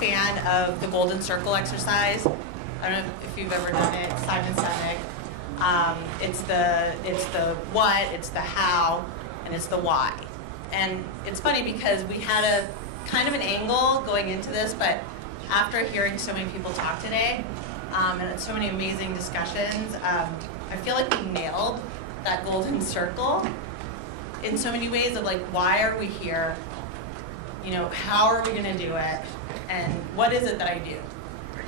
fan of the Golden Circle exercise. I don't know if you've ever done it. Simon Sinek. It's the what, it's the how, and it's the why. And it's funny because we had a kind of an angle going into this, but after hearing so many people talk today, and so many amazing discussions, I feel like we nailed that golden circle in so many ways of like, why are we here? You know, how are we gonna do it? And what is it that I do?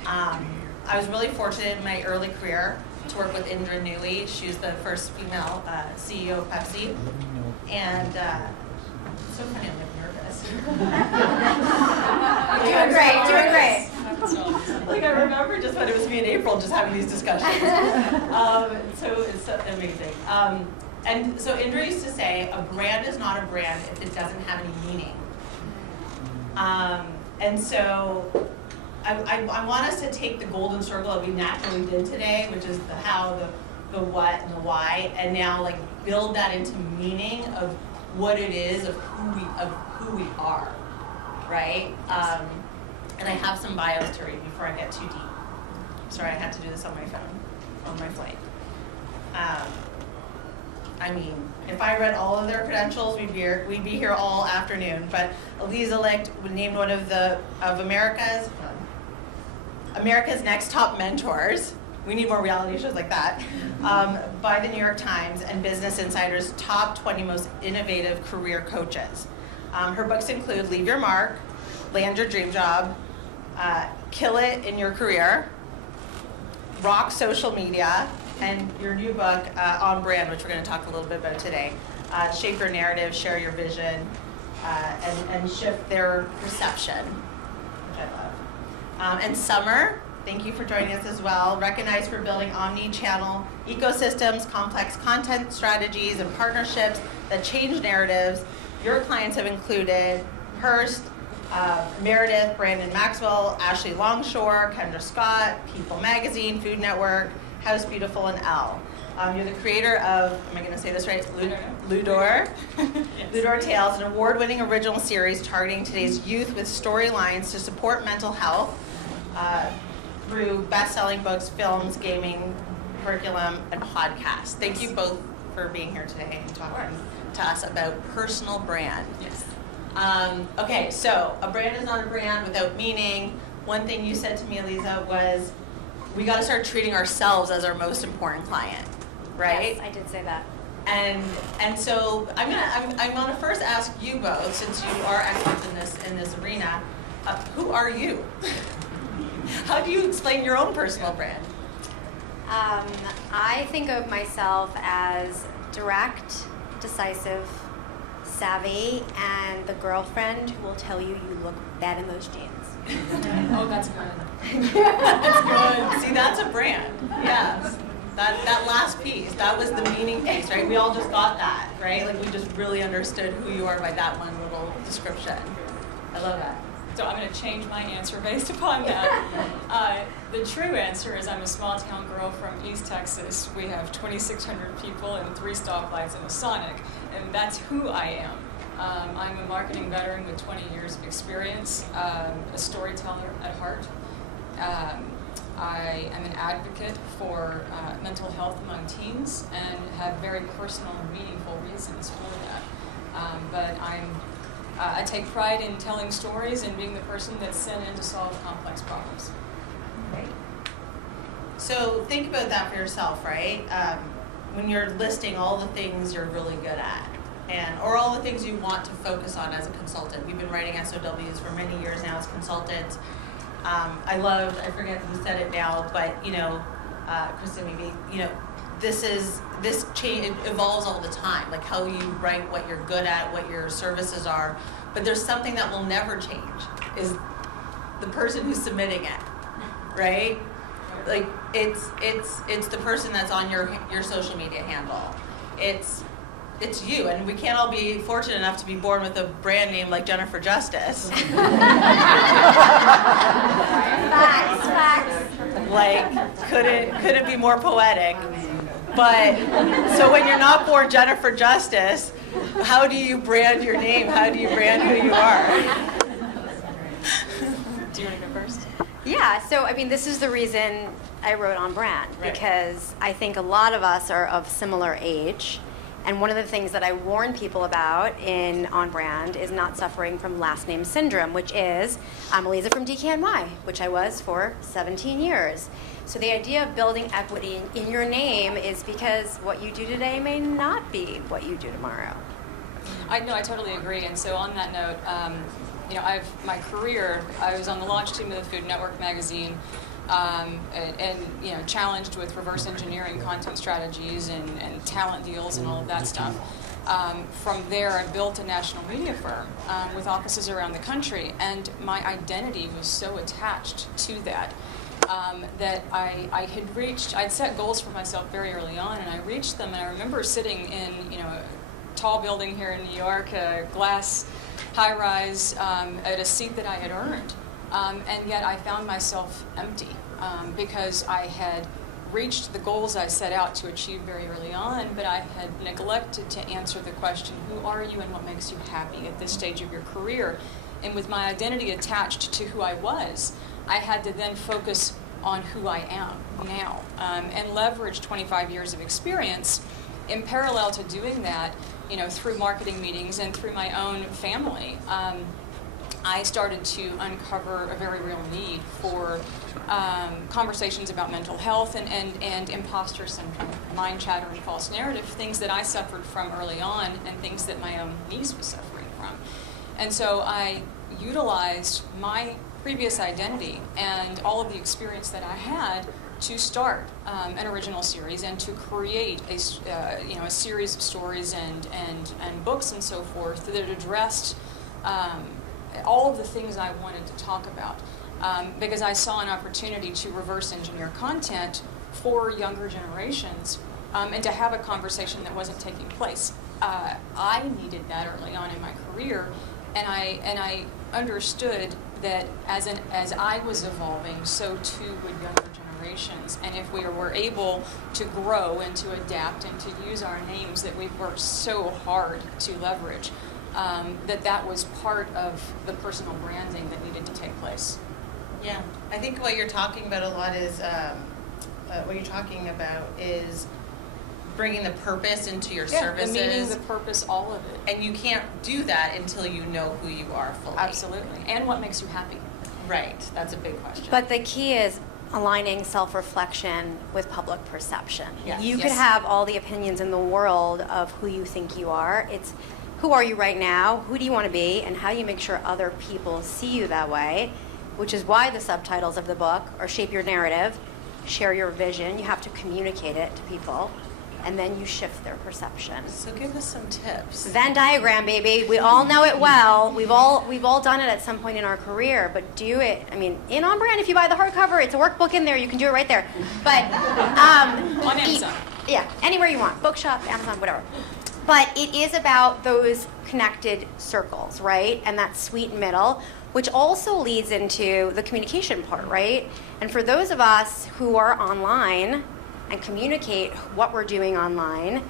I was really fortunate in my early career to work with Indra Nooyi. She was the first female CEO of Pepsi. And it's so funny, I'm like nervous. Doing great. Like I remember just when it was me in April just having these discussions. So it's so amazing. And so Indra used to say, a brand is not a brand if it doesn't have any meaning. And so I want us to take the golden circle that we naturally did today, which is the how, the what, and the why, and now like build that into meaning of what it is of who we are, right? And I have some bios to read before I get too deep. Sorry, I had to do this on my phone, on my flight. I mean, if I read all of their credentials, we'd be here all afternoon. But ALIZA LICHT was named one of America's Next Top Mentors. We need more reality shows like that. By the New York Times and Business Insider's top 20 most innovative career coaches. Her books include Leave Your Mark, Land Your Dream Job, Kill It in Your Career, Rock Social Media, and your new book, On Brand, which we're going to talk a little bit about today. Shape Your Narrative, Share Your Vision, and Shift Their Perception, which I love. And Summer, thank you for joining us as well. Recognized for building omni-channel ecosystems, complex content strategies, and partnerships that change narratives. Your clients have included Hearst, Meredith, Brandon Maxwell, Ashley Longshore, Kendra Scott, People Magazine, Food Network, House Beautiful, and Elle. You're the creator of, am I going to say this right? Ludor. Yes. Ludor Tales, an award-winning original series targeting today's youth with storylines to support mental health through best-selling books, films, gaming, curriculum, and podcasts. Thank you both for being here today and talking to us about personal brand. Yes. Okay, so a brand is not a brand without meaning. One thing you said to me, ALIZA, was we got to start treating ourselves as our most important client, right? Yes, I did say that. And so I'm gonna first ask you both, since you are experts in this arena, who are you? How do you explain your own personal brand? I think of myself as direct, decisive, savvy, and the girlfriend who will tell you you look bad in those jeans. Oh, that's good. That's good. See, that's a brand. Yes. That last piece, that was the meaning piece, right? We all just got that, right? Like we just really understood who you are by that one little description. I love that. So I'm going to change my answer based upon that. The true answer is I'm a small town girl from East Texas. We have 2,600 people and 3 stoplights and a Sonic, and that's who I am. I'm a marketing veteran with 20 years of experience, a storyteller at heart. I am an advocate for mental health among teens and have very personal and meaningful reasons for that. But I take pride in telling stories and being the person that's sent in to solve complex problems. Right. So think about that for yourself, right? When you're listing all the things you're really good at, or all the things you want to focus on as a consultant. We've been writing SOWs for many years now as consultants. I forget who said it now, but Kristen, maybe, this change, it evolves all the time, like how you write, what you're good at, what your services are. But there's something that will never change, is the person who's submitting it, right? Like it's the person that's on your social media handle. It's you, and we can't all be fortunate enough to be born with a brand name like Jennifer Justice. Facts. Like, could it be more poetic? But so when you're not born Jennifer Justice, how do you brand your name? How do you brand who you are? Do you want to go Yeah, so I mean, this is the reason I wrote On Brand, Right. because I think a lot of us are of similar age. And one of the things that I warn people about in On Brand is not suffering from last name syndrome, which is, I'm ALIZA from DKNY, which I was for 17 years. So the idea of building equity in your name is because what you do today may not be what you do tomorrow. I totally agree. And so on that note, my career, I was on the launch team of the Food Network magazine, and challenged with reverse engineering content strategies and talent deals and all of that stuff. From there, I built a national media firm with offices around the country, and my identity was so attached to that that I'd set goals for myself very early on, and I reached them. And I remember sitting in a tall building here in New York, a glass high-rise, at a seat that I had earned. And yet I found myself empty because I had reached the goals I set out to achieve very early on, but I had neglected to answer the question, who are you and what makes you happy at this stage of your career? And with my identity attached to who I was, I had to then focus on who I am now and leverage 25 years of experience. In parallel to doing that, through marketing meetings and through my own family, I started to uncover a very real need for conversations about mental health and imposter syndrome, mind chatter and false narrative, things that I suffered from early on and things that my own niece was suffering from. And so I utilized my previous identity and all of the experience that I had to start an original series and to create a series of stories and books and so forth that addressed all of the things I wanted to talk about, because I saw an opportunity to reverse engineer content for younger generations and to have a conversation that wasn't taking place. I needed that early on in my career, and I understood that as I was evolving, so too would younger generations. And if we were able to grow and to adapt and to use our names that we've worked so hard to leverage, that was part of the personal branding that needed to take place. Yeah, I think what you're talking about a lot is bringing the purpose into your services. The meaning, the purpose, all of it. And you can't do that until you know who you are fully. Absolutely. And what makes you happy. Right, that's a big question. But the key is aligning self-reflection with public perception. Yes. You could have all the opinions in the world of who you think you are. It's who are you right now, who do you want to be, and how do you make sure other people see you that way, which is why the subtitles of the book are shape your narrative, share your vision. You have to communicate it to people, and then you shift their perception. So give us some tips. Venn diagram, baby. We all know it well. We've all done it at some point in our career, but do it. I mean, in On Brand, if you buy the hardcover, it's a workbook in there. You can do it right there. But On Amazon. Yeah, anywhere you want. Bookshop, Amazon, whatever. But it is about those connected circles, right? And that sweet middle, which also leads into the communication part, right? And for those of us who are online and communicate what we're doing online,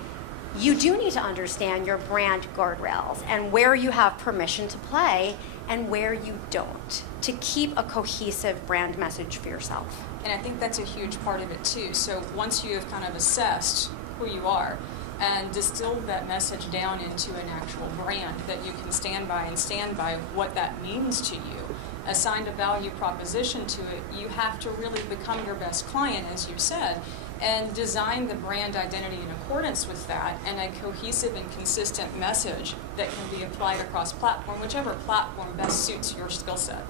you do need to understand your brand guardrails and where you have permission to play and where you don't, to keep a cohesive brand message for yourself. And I think that's a huge part of it too. So once you have kind of assessed who you are and distilled that message down into an actual brand that you can stand by and stand by what that means to you, assigned a value proposition to it, you have to really become your best client, as you said, and design the brand identity in accordance with that and a cohesive and consistent message that can be applied across platform, whichever platform best suits your skill set.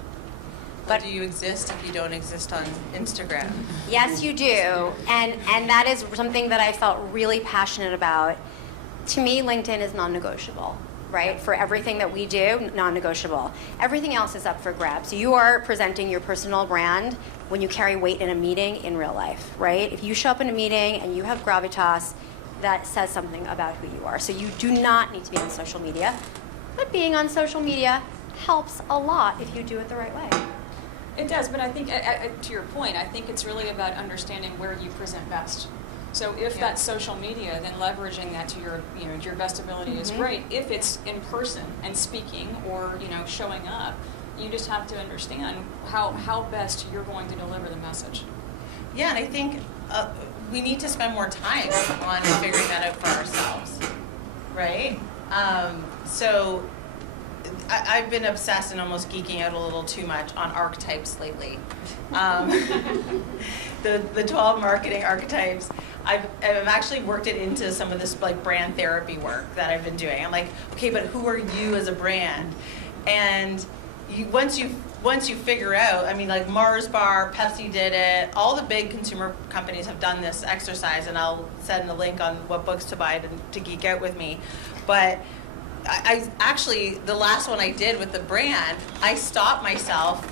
But do you exist if you don't exist on Instagram? Yes, you do. And that is something that I felt really passionate about. To me, LinkedIn is non-negotiable, right? For everything that we do, non-negotiable. Everything else is up for grabs. You are presenting your personal brand when you carry weight in a meeting in real life, right? If you show up in a meeting and you have gravitas, that says something about who you are. So you do not need to be on social media. But being on social media helps a lot if you do it the right way. It does, but I think, to your point, I think it's really about understanding where you present best. So if that's social media, then leveraging that to your best ability is great. If it's in person and speaking or showing up, You just have to understand how best you're going to deliver the message. Yeah, and I think we need to spend more time on figuring that out for ourselves, right? So I've been obsessed and almost geeking out a little too much on archetypes lately. The 12 marketing archetypes. I've actually worked it into some of this like brand therapy work that I've been doing. I'm like, okay, but who are you as a brand? And once you figure out, I mean, like Mars Bar, Pepsi did it, all the big consumer companies have done this exercise, and I'll send a link on what books to buy to geek out with me. But I actually, the last one I did with the brand, I stopped myself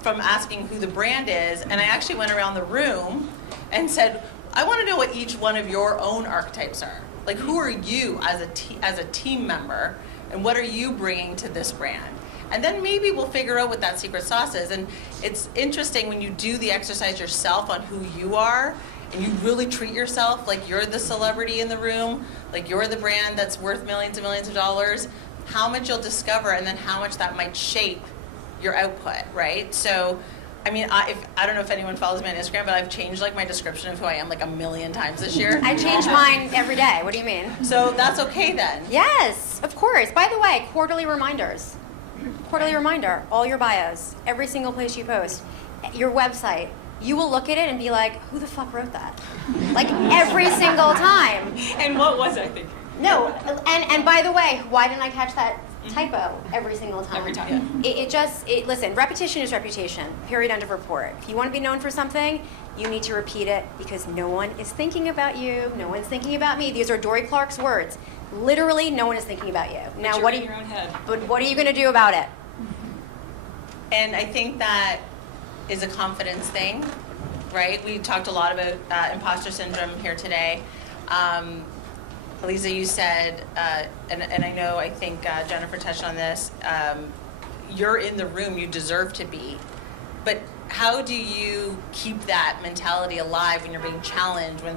from asking who the brand is, and I actually went around the room and said, I want to know what each one of your own archetypes are. Like, who are you as a team member, and what are you bringing to this brand? And then maybe we'll figure out what that secret sauce is. And it's interesting when you do the exercise yourself on who you are, and you really treat yourself like you're the celebrity in the room, like you're the brand that's worth millions and millions of dollars, how much you'll discover, and then how much that might shape your output, right? So, I mean, I don't know if anyone follows me on Instagram, but I've changed like my description of who I am like 1,000,000 times this year. I change mine every day. What do you mean? So that's okay then. Yes, of course. By the way, quarterly reminders. Quarterly reminder, all your bios, every single place you post, your website. You will look at it and be like, who the fuck wrote that? Like every single time. And what was I thinking? No, and by the way, why didn't I catch that typo every single time? Every time. Listen, repetition is reputation, period, end of report. If you want to be known for something, you need to repeat it because no one is thinking about you, no one's thinking about me. These are Dory Clark's words. Literally, no one is thinking about you. Now, But you're in your own head. But what are you going to do about it? And I think that is a confidence thing, right? We talked a lot about imposter syndrome here today. ALIZA, you said, and I know, I think Jennifer touched on this, you're in the room, you deserve to be. But how do you keep that mentality alive when you're being challenged, when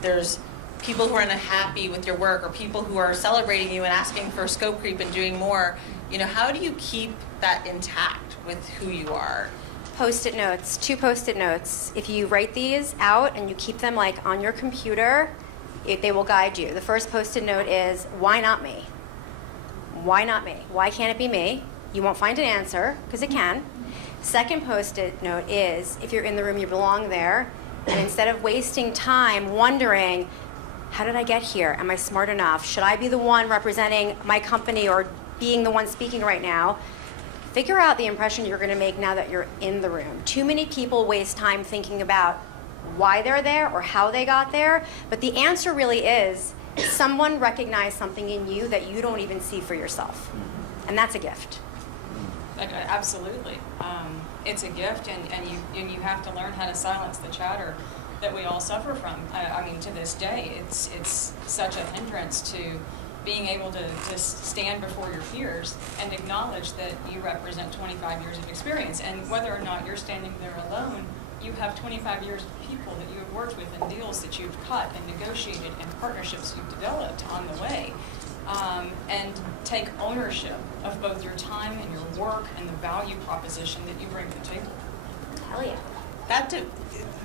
there's people who are unhappy with your work, or people who are celebrating you and asking for scope creep and doing more? You know, how do you keep that intact with who you are? Post-it notes, 2 post-it notes. If you write these out and you keep them like on your computer, they will guide you. The first post-it note is, why not me? Why not me? Why can't it be me? You won't find an answer, because it can. Second post-it note is, if you're in the room, you belong there. And instead of wasting time wondering, how did I get here? Am I smart enough? Should I be the one representing my company or being the one speaking right now? Figure out the impression you're going to make now that you're in the room. Too many people waste time thinking about why they're there or how they got there, but the answer really is someone recognized something in you that you don't even see for yourself, and that's a gift. Absolutely. It's a gift, and you have to learn how to silence the chatter that we all suffer from. I mean, to this day, it's such a hindrance to being able to stand before your peers and acknowledge that you represent 25 years of experience. And whether or not you're standing there alone, you have 25 years of people that you have worked with and deals that you've cut and negotiated and partnerships you've developed on the way. And take ownership of both your time and your work and the value proposition that you bring to the table. Hell yeah.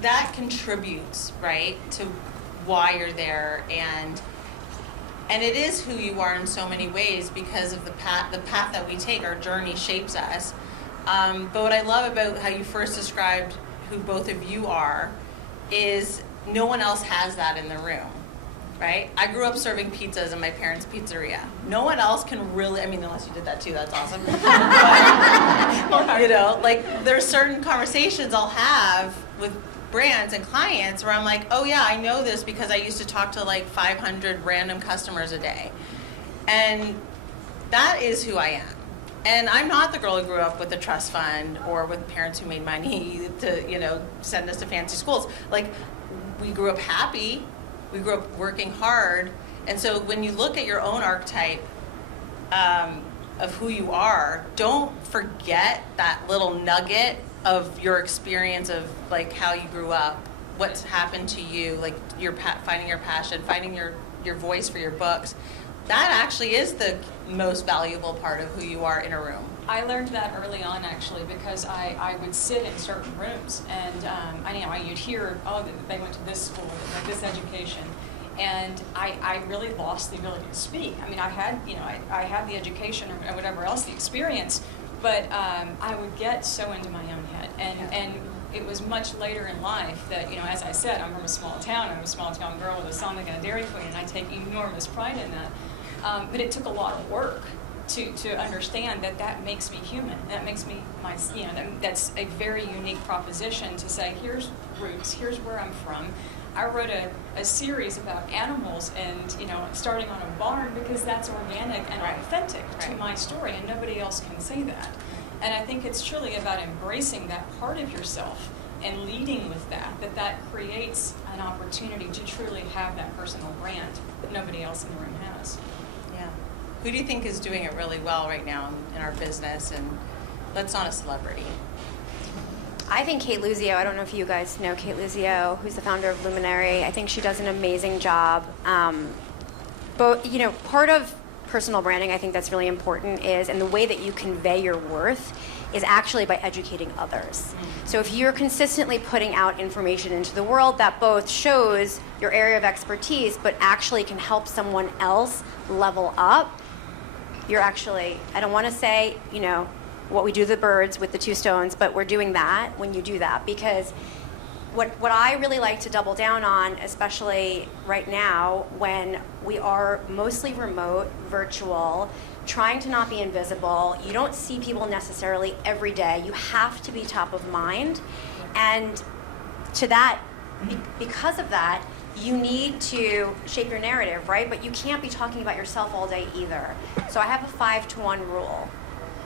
That contributes, right, to why you're there, and it is who you are in so many ways because of the path that we take. Our journey shapes us. But what I love about how you first described who both of you are is no one else has that in the room, right? I grew up serving pizzas in my parents' pizzeria. No one else can really, I mean, unless you did that too, that's awesome. But, you know, like there's certain conversations I'll have with brands and clients where I'm like, oh yeah, I know this because I used to talk to like 500 random customers a day. And that is who I am. And I'm not the girl who grew up with a trust fund or with parents who made money to, you know, send us to fancy schools. Like, we grew up happy, we grew up working hard. And so when you look at your own archetype of who you are, don't forget that little nugget of your experience of like how you grew up, what's happened to you, like your finding your passion, finding your voice for your books. That actually is the most valuable part of who you are in a room. I learned that early on, actually, because I would sit in certain rooms, and you'd hear, oh, they went to this school, like this education, and I really lost the ability to speak. I mean, I had the education or whatever else, the experience, but I would get so into my own head, and it was much later in life that, as I said, I'm from a small town. I'm a small town girl with a Sonic and a Dairy Queen, and I take enormous pride in that. But it took a lot of work to understand that makes me human. That makes me that's a very unique proposition to say, here's roots, here's where I'm from. I wrote a series about animals and, starting on a barn because that's organic and authentic to my story, and nobody else can say that. And I think it's truly about embracing that part of yourself and leading with that creates an opportunity to truly have that personal brand that nobody else in the room has. Yeah. Who do you think is doing it really well right now in our business? And let's not a celebrity. I think Kate Luzio, I don't know if you guys know Kate Luzio, who's the founder of Luminary. I think she does an amazing job. But, part of personal branding, I think that's really important and the way that you convey your worth is actually by educating others. So if you're consistently putting out information into the world that both shows your area of expertise, but actually can help someone else level up, you're actually, I don't want to say, what we do to the birds with the 2 stones, but we're doing that when you do that, because what I really like to double down on, especially right now when we are mostly remote, virtual, trying to not be invisible, you don't see people necessarily every day. You have to be top of mind. And to that, because of that, you need to shape your narrative, right? But you can't be talking about yourself all day either. So I have a 5-to-1 rule.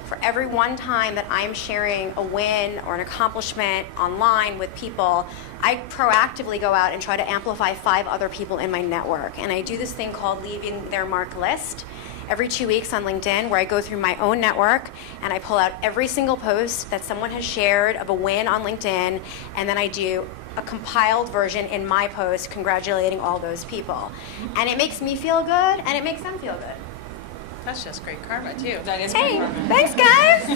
For every one time that I'm sharing a win or an accomplishment online with people, I proactively go out and try to amplify 5 other people in my network. And I do this thing called Leaving Their Mark list every 2 weeks on LinkedIn, where I go through my own network and I pull out every single post that someone has shared of a win on LinkedIn, and then I do a compiled version in my post congratulating all those people. And it makes me feel good, and it makes them feel good. That's just great karma, too. That is great karma. Thanks, guys.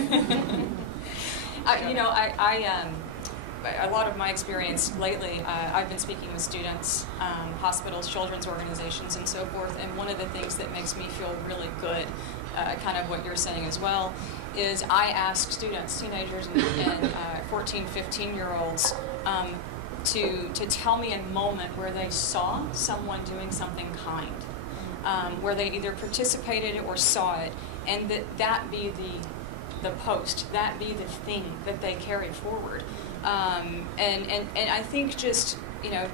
A lot of my experience lately, I've been speaking with students, hospitals, children's organizations, and so forth, and one of the things that makes me feel really good, kind of what you're saying as well, is I ask students, teenagers and 14, 15-year-olds, to tell me a moment where they saw someone doing something kind. Where they either participated or saw it, and that be the post, that be the thing that they carry forward. And I think just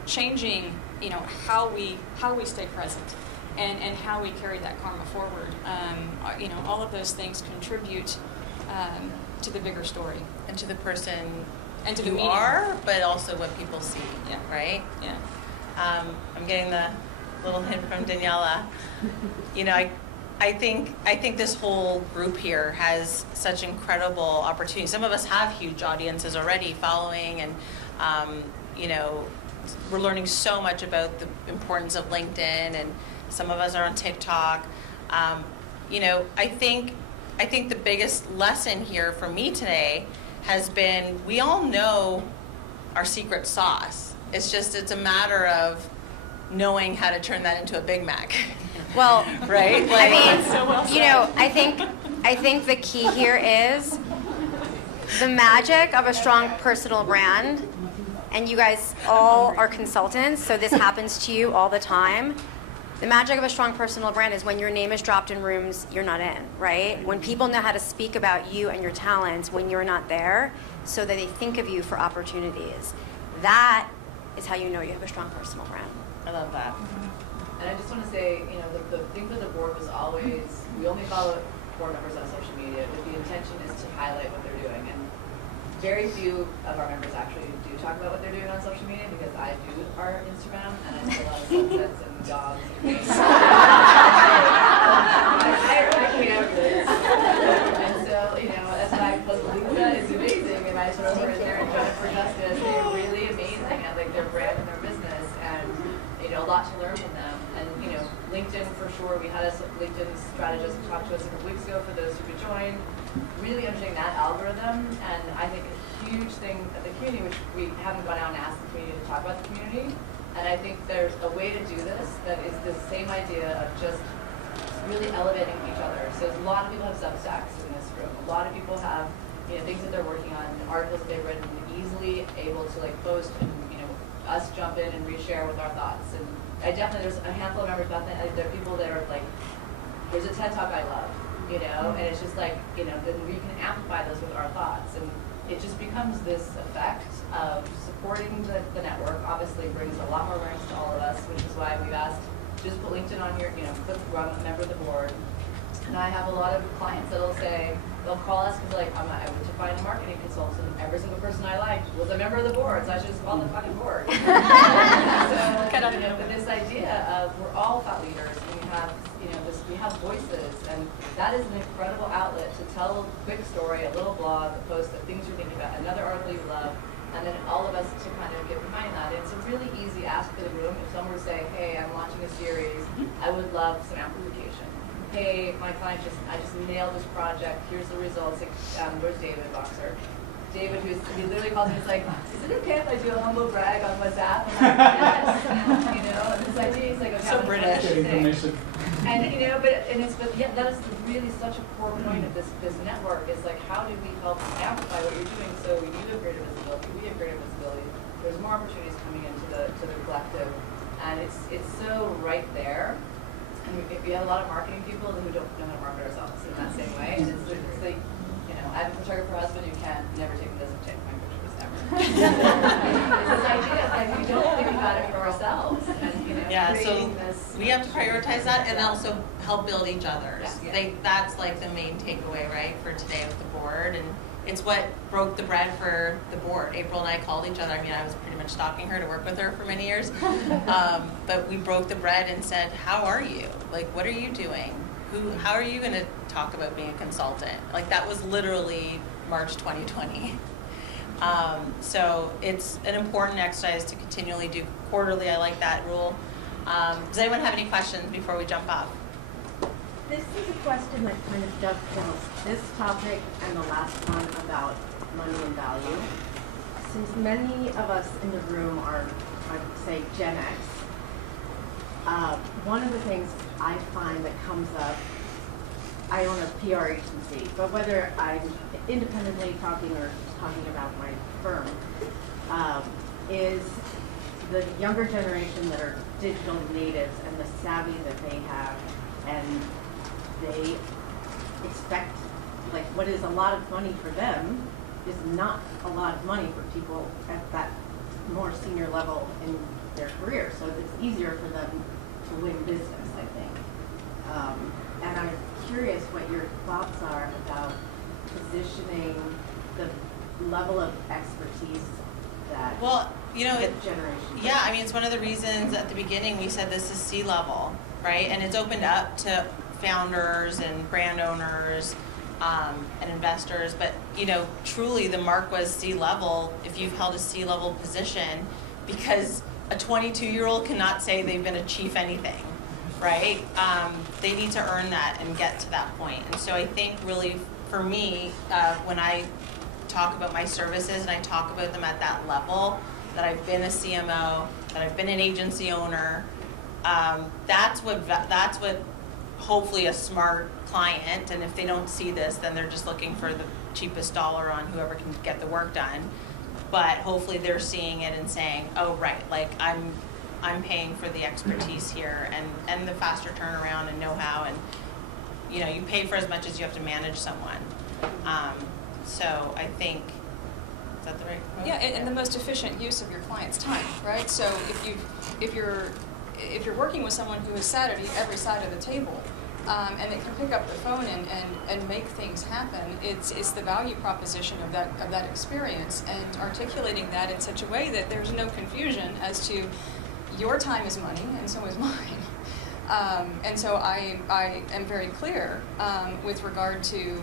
changing how we stay present and how we carry that karma forward. All of those things contribute to the bigger story And to the person and to you the meaning. are, but also what people see. Yeah. Right? Yeah. I'm getting the little hint from Daniela. I think this whole group here has such incredible opportunities. Some of us have huge audiences already following, and we're learning so much about the importance of LinkedIn, and some of us are on TikTok. I think the biggest lesson here for me today has been, we all know our secret sauce. It's a matter of knowing how to turn that into a Big Mac. Well, right? I mean, I think the key here is the magic of a strong personal brand. And you guys all are consultants, so this happens to you all the time. The magic of a strong personal brand is when your name is dropped in rooms you're not in, right? When people know how to speak about you and your talents when you're not there, so that they think of you for opportunities. That is how you know you have a strong personal brand. I love that. And I just want to say, the thing for the board was always, we only follow board members on social media, but the intention is to highlight what they're doing. And very few of our members actually do talk about what they're doing on social media, because I do our Instagram, and I see a lot of sunsets and dogs and things. I can't really. And so, that's why I post Lisa is amazing, and I throw her in there, and Jennifer Justice, they're really amazing at their brand and their business, and a lot to learn from them. And LinkedIn for brochure. We had a LinkedIn strategist talk to us a couple weeks ago for those who could join. Really understanding that algorithm, and I think a huge thing of the community, which we haven't gone out and asked the community to talk about the community, and I think there's a way to do this that is the same idea of just really elevating each other. So a lot of people have Substacks in this room. A lot of people have, you know, things that they're working on, articles that they've written, easily able to like post and, you know, us jump in and reshare with our thoughts. And I definitely, there's a handful of members, but there are people that are like, there's a TED Talk I love, you know, and it's just like, you know, then we can amplify those with our thoughts. And it just becomes this effect of supporting the network. Obviously brings a lot more awareness to all of us, which is why we've asked, just put LinkedIn on here, you know, I'm a member of the board. And I have a lot of clients that'll say, they'll call us because like, I went to find a marketing consultant. Every single person I liked was a member of the board, so I should just call the fucking board. So, you know, but this idea of we're all thought leaders, and we have, you know, we have voices, and that is an incredible outlet to tell a quick story, a little blog, a post, the things you're thinking about, another article you love, and then all of us to kind of get behind that. It's a really easy ask for the room. If someone were to say, hey, I'm launching a series, I would love some amplification. Hey, my client I just nailed this project, here's the results. Like, where's David Boxer? David, he literally calls me, he's like, is it okay if I do a humble brag on WhatsApp? I'm like, yes. You know, and this idea is like, okay, So British. And you know, but yeah, that is really such a core point of this network is like, how do we help amplify what you're doing so you have greater visibility, we have greater visibility. There's more opportunities coming into the collective, and it's so right there. And we have a lot of marketing people who don't know how to market ourselves in that same way. And it's like, you know, I have a photographer husband who never doesn't take my pictures ever. It's this idea of like, we don't think about it for ourselves. And, you know, Yeah, so creating this. we have to prioritize that and also help build each other's. Yeah. That's like the main takeaway, right, for today with the board. And it's what broke the bread for the board. April and I called each other. I mean, I was pretty much stalking her to work with her for many years. But we broke the bread and said, how are you? Like, what are you doing? How are you going to talk about being a consultant? Like, that was literally March 2020. So it's an important exercise to continually do quarterly. I like that rule. Does anyone have any questions before we jump off? This is a question that kind of dovetails this topic and the last one about money and value. Since many of us in the room are, I would say, Gen X, one of the things I find that comes up, I own a PR agency, but whether I'm independently talking or talking about my firm, is the younger generation that are digital natives and the savvy that they have, and they expect, like, what is a lot of money for them is not a lot of money for people at that more senior level in their career. So it's easier for them to win business, I think. And I'm curious what your thoughts are about positioning the level of expertise that generation. Yeah, I mean, it's one of the reasons at the beginning we said this is C-level, right? And it's opened up to founders and brand owners and investors. But, you know, truly the mark was C-level if you've held a C-level position, because a 22-year-old cannot say they've been a chief anything, right? They need to earn that and get to that point. And so I think really for me, when I talk about my services and I talk about them at that level, that I've been a CMO, that I've been an agency owner, that's what hopefully a smart client, and if they don't see this, then they're just looking for the cheapest dollar on whoever can get the work done. But hopefully they're seeing it and saying, oh right, like I'm paying for the expertise here and the faster turnaround and know-how, and you know, you pay for as much as you have to manage someone. So I think, is that the right quote? Yeah, and the most efficient use of your client's time, right? So if you're working with someone who is sat at every side of the table, and they can pick up the phone and make things happen, it's the value proposition of that experience, and articulating that in such a way that there's no confusion as to your time is money and so is mine. And so I am very clear with regard to,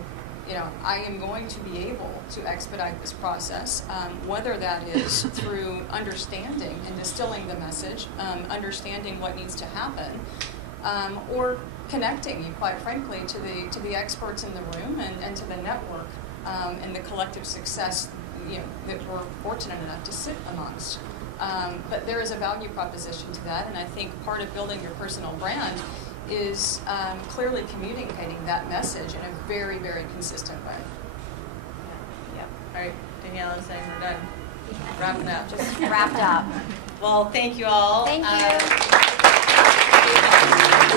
you know, I am going to be able to expedite this process, whether that is through understanding and distilling the message, understanding what needs to happen, or connecting you, quite frankly, to the experts in the room and to the network and the collective success that we're fortunate enough to sit amongst. But there is a value proposition to that, and I think part of building your personal brand is clearly communicating that message in a very, very consistent way. Yeah. All right, Danielle is saying we're done. Wrapping up. Just wrapped up. Well, thank you all. Thank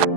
you.